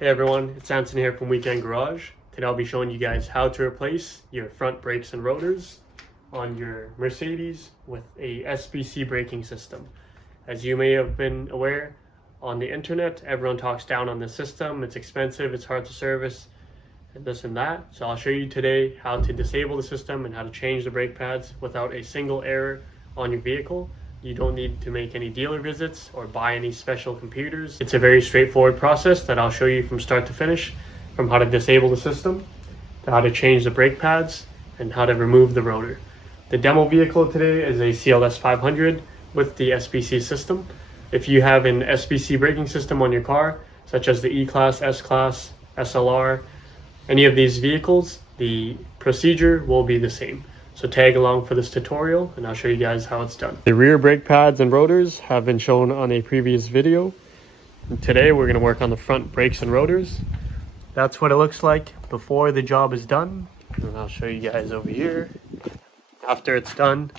Hey everyone, it's Anson here from Weekend Garage. Today I'll be showing you guys how to replace your front brakes and rotors on your Mercedes with a SBC braking system. As you may have been aware, on the internet, everyone talks down on the system. It's expensive, it's hard to service, and this and that. So I'll show you today how to disable the system and how to change the brake pads without a single error on your vehicle. You don't need to make any dealer visits or buy any special computers. It's a very straightforward process that I'll show you from start to finish, from how to disable the system, to how to change the brake pads, and how to remove the rotor. The demo vehicle today is a CLS 500 with the SBC system. If you have an SBC braking system on your car, such as the E-Class, S-Class, SLR, any of these vehicles, the procedure will be the same. So tag along for this tutorial and I'll show you guys how it's done. The rear brake pads and rotors have been shown on a previous video. And today we're going to work on the front brakes and rotors. That's what it looks like before the job is done. And I'll show you guys over here. After it's done,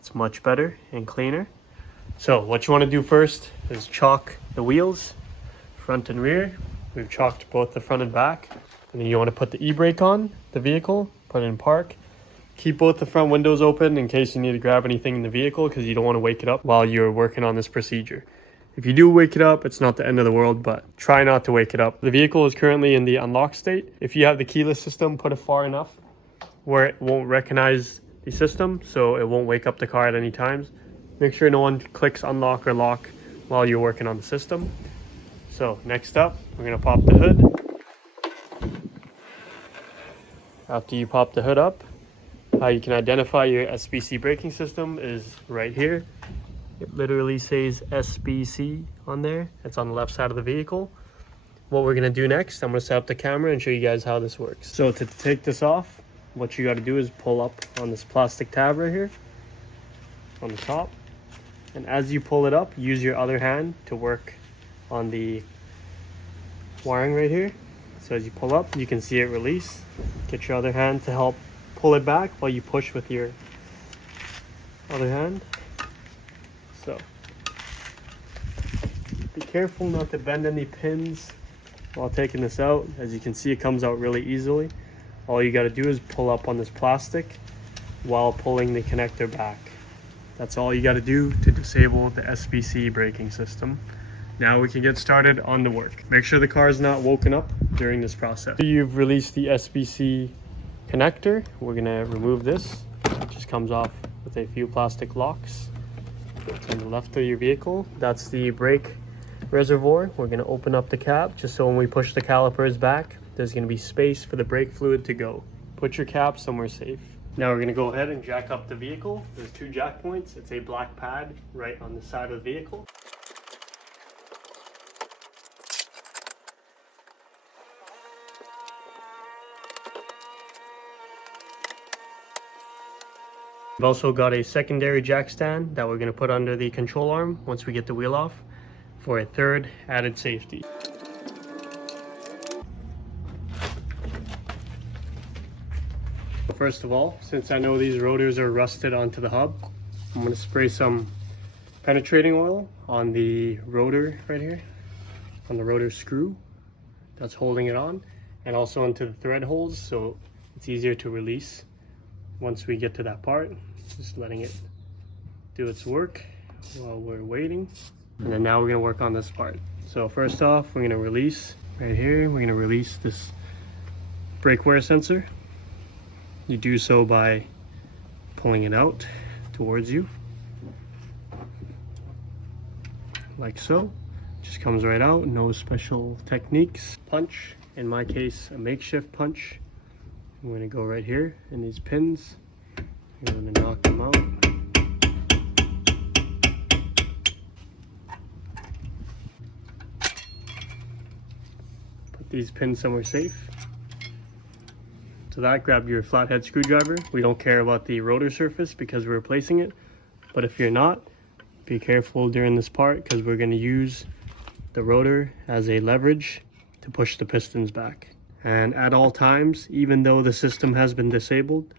it's much better and cleaner. So what you want to do first is chalk the wheels, front and rear. We've chalked both the front and back. And then you want to put the e-brake on the vehicle, put it in park. Keep both the front windows open in case you need to grab anything in the vehicle because you don't want to wake it up while you're working on this procedure. If you do wake it up, it's not the end of the world, but try not to wake it up. The vehicle is currently in the unlock state. If you have the keyless system, put it far enough where it won't recognize the system, so it won't wake up the car at any times. Make sure no one clicks unlock or lock while you're working on the system. So next up, we're going to pop the hood. After you pop the hood up, how you can identify your SBC braking system is right here. It literally says SBC on there. It's on the left side of the vehicle. What we're gonna do next, I'm gonna set up the camera and show you guys how this works. So to take this off, what you gotta do is pull up on this plastic tab right here on the top. And as you pull it up, use your other hand to work on the wiring right here. So as you pull up, you can see it release. Get your other hand to help pull it back while you push with your other hand. So be careful not to bend any pins while taking this out. As you can see, it comes out really easily. All you got to do is pull up on this plastic while pulling the connector back. That's all you got to do to disable the SBC braking system. Now we can get started on the work. Make sure the car is not woken up during this process. You've released the SBC connector. We're gonna remove this. It just comes off with a few plastic locks. It's on the left of your vehicle. That's the brake reservoir. We're gonna open up the cap just so when we push the calipers back, there's gonna be space for the brake fluid to go. Put your cap somewhere safe. Now we're gonna go ahead and jack up the vehicle. There's two jack points. It's a black pad right on the side of the vehicle. We've also got a secondary jack stand that we're going to put under the control arm once we get the wheel off for a third added safety. First of all, since I know these rotors are rusted onto the hub, I'm going to spray some penetrating oil on the rotor right here, on the rotor screw that's holding it on, and also into the thread holes so it's easier to release once we get to that part. Just letting it do its work while we're waiting. And then now we're gonna work on this part. So first off, we're gonna release right here. We're gonna release this brake wear sensor. You do so by pulling it out towards you, like so. Just comes right out, no special techniques. Punch, in my case, a makeshift punch. I'm gonna go right here in these pins. I'm going to knock them out. Put these pins somewhere safe. So that, grab your flathead screwdriver. We don't care about the rotor surface because we're replacing it. But if you're not, be careful during this part because we're going to use the rotor as a leverage to push the pistons back. And at all times, even though the system has been disabled,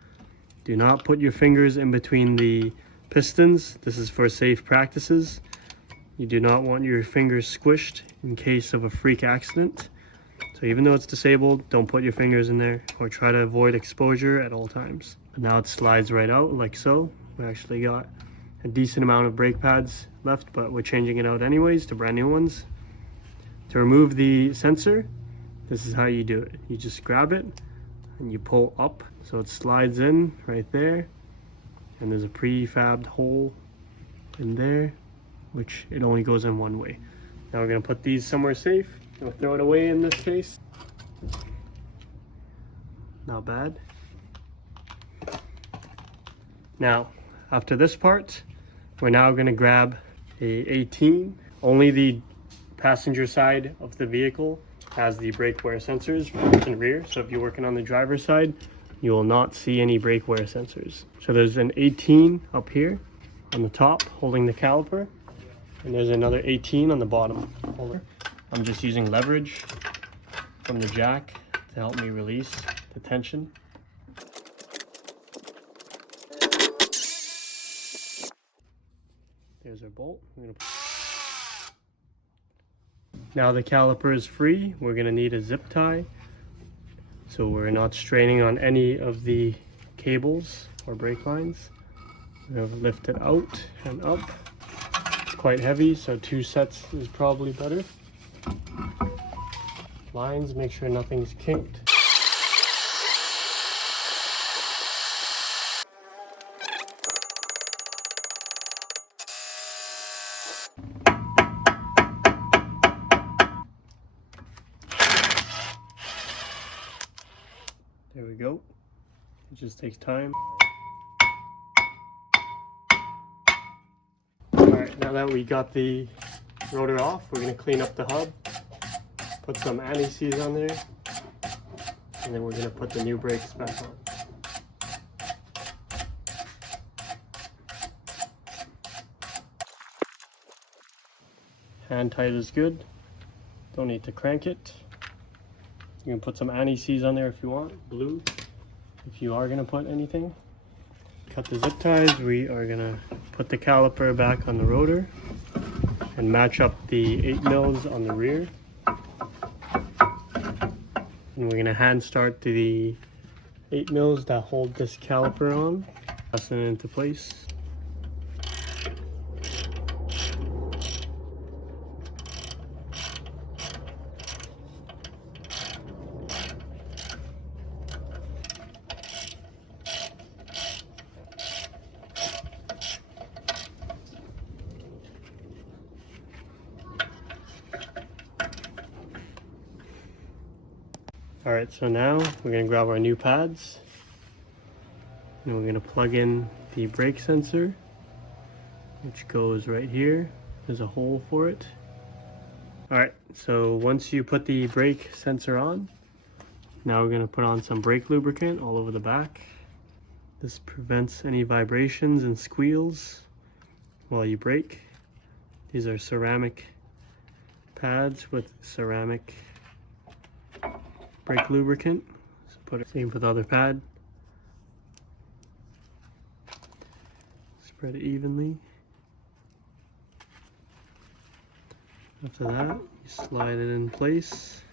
do not put your fingers in between the pistons. This is for safe practices. You do not want your fingers squished in case of a freak accident. So even though it's disabled, don't put your fingers in there or try to avoid exposure at all times. But now it slides right out like so. We actually got a decent amount of brake pads left, but we're changing it out anyways to brand new ones. To remove the sensor, this is how you do it. You just grab it and you pull up so it slides in right there, and there's a prefabbed hole in there, which it only goes in one way. Now we're gonna put these somewhere safe. We'll throw it away in this case. Not bad. Now, after this part, we're now gonna grab a 18. Only the passenger side of the vehicle has the brake wear sensors, front and rear. So if you're working on the driver's side, you will not see any brake wear sensors. So there's an 18 up here on the top holding the caliper, and there's another 18 on the bottom. I'm just using leverage from the jack to help me release the tension. There's our bolt. Now the caliper is free. We're gonna need a zip tie so we're not straining on any of the cables or brake lines. We're gonna lift it out and up. It's quite heavy, so 2 sets is probably better. Lines, make sure nothing's kinked. There we go. It just takes time. Alright, now that we got the rotor off, we're going to clean up the hub, put some anti-seize on there, and then we're going to put the new brakes back on. Hand tight is good. Don't need to crank it. You can put some anti-seize on there if you want, blue, if you are going to put anything. Cut the zip ties. We are going to put the caliper back on the rotor and match up the 8 mils on the rear. And we're going to hand start to the 8 mils that hold this caliper on. Fasten it into place. Alright, so now we're going to grab our new pads and we're going to plug in the brake sensor, which goes right here. There's a hole for it. Alright, so once you put the brake sensor on, now we're going to put on some brake lubricant all over the back. This prevents any vibrations and squeals while you brake. These are ceramic pads with ceramic brake lubricant. So put it same for the other pad. Spread it evenly. After that, you slide it in place.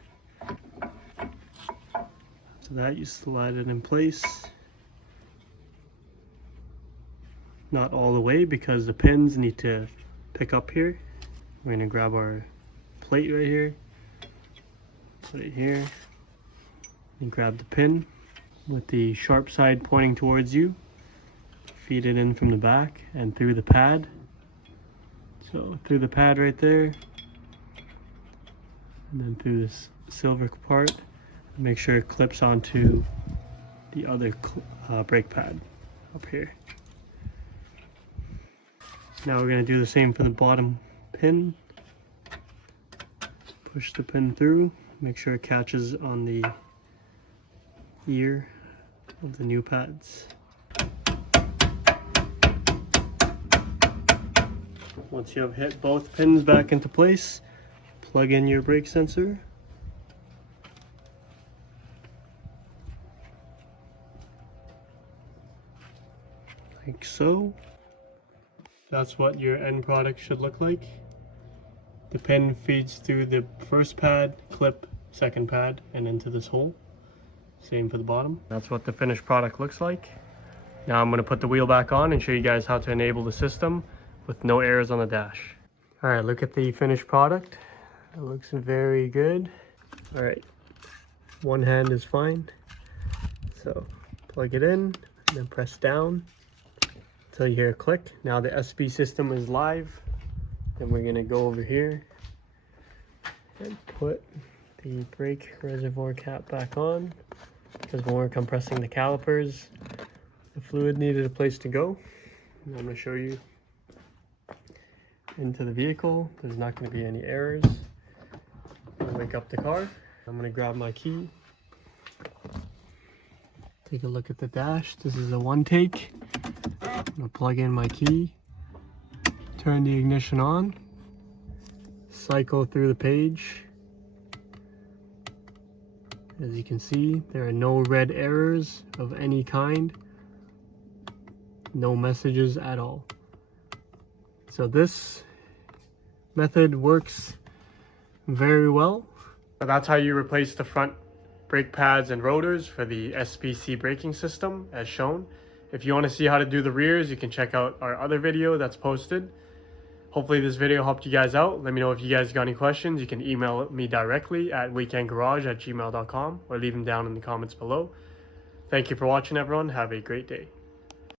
After that, you slide it in place. Not all the way because the pins need to pick up here. We're going to grab our plate right here, put it here, and grab the pin with the sharp side pointing towards you. Feed it in from the back and through the pad. So through the pad right there, and then through this silver part. Make sure it clips onto the other brake pad up here. Now we're going to do the same for the bottom pin. Push the pin through, make sure it catches on the ear of the new pads. Once you have hit both pins back into place, plug in your brake sensor. Like so. That's what your end product should look like. The pin feeds through the first pad, clip, second pad, and into this hole. Same for the bottom. That's what the finished product looks like. Now I'm going to put the wheel back on and show you guys how to enable the system with no errors on the dash. Alright, look at the finished product. It looks very good. Alright, one hand is fine. So plug it in and then press down until you hear a click. Now the SB system is live. Then we're going to go over here and put the brake reservoir cap back on, because when we're compressing the calipers, the fluid needed a place to go. And I'm going to show you into the vehicle. There's not going to be any errors. I'm going to wake up the car. I'm going to grab my key. Take a look at the dash. This is a one take. I'm going to plug in my key. Turn the ignition on. Cycle through the page. As you can see, there are no red errors of any kind. No messages at all. So this method works very well. That's how you replace the front brake pads and rotors for the SBC braking system as shown. If you want to see how to do the rears, you can check out our other video that's posted. Hopefully this video helped you guys out. Let me know if you guys got any questions. You can email me directly at weekendgarage@gmail.com or leave them down in the comments below. Thank you for watching, everyone. Have a great day.